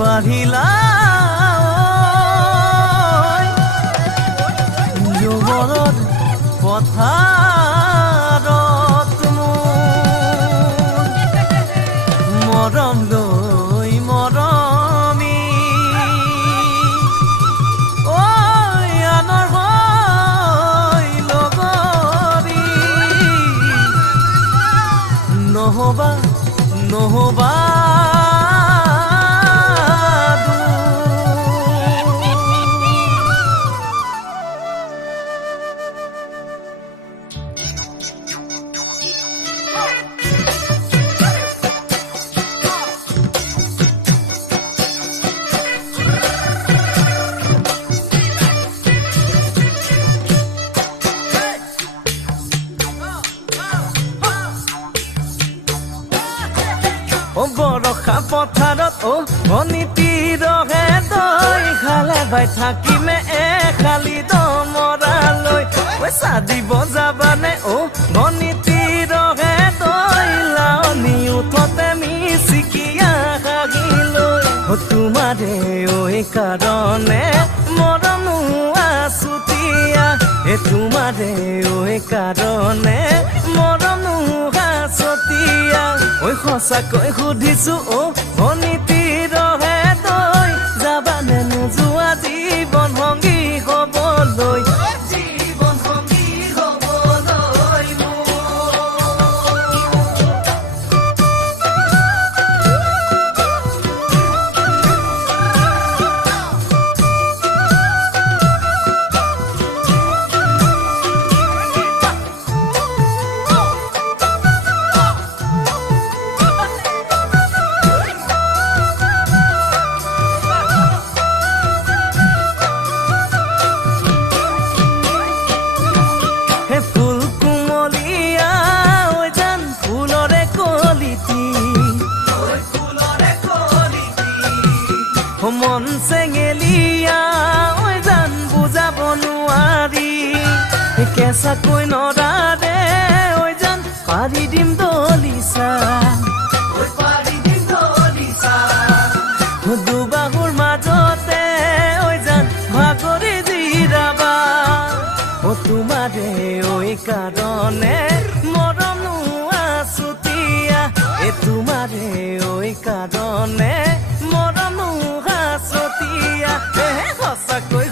বাঢ়িলা যৌৱনত পথাৰত মৰম লৈ মৰমি আনৰ হৈ লগৰী নহবা নহবা বৰষা পথাৰত অনীতি ৰহে তই খালে বাই থাকিমে খালি দমৰালৈ চাদিব যাবানে অনীতি ৰহে তই লাৱনি উঠতে মিচিকিয়া হাগিলৈ তোমাৰে কাৰণে মৰম আছুতীয়া তোমাৰে কাৰণে মৰম আছুতীয়া সঁচাকৈ সুধিছো অনীতি ৰহে তই যাবানে নোযোৱা জীৱন সংগী হবলৈ জীৱন সংগী হবলৈ মন চেঙেলিয়া জান বুজাব নোৱাৰি কেঁচাকৈ নৰাৰে জান পাৰি দিম দলিচা দুবাহুৰ মাজতে জান ভাগৰি জিৰাবা তোমাৰে কাৰণে মৰম আছুতীয়া তোমাৰে কাৰণে মৰম সঁচাকৈ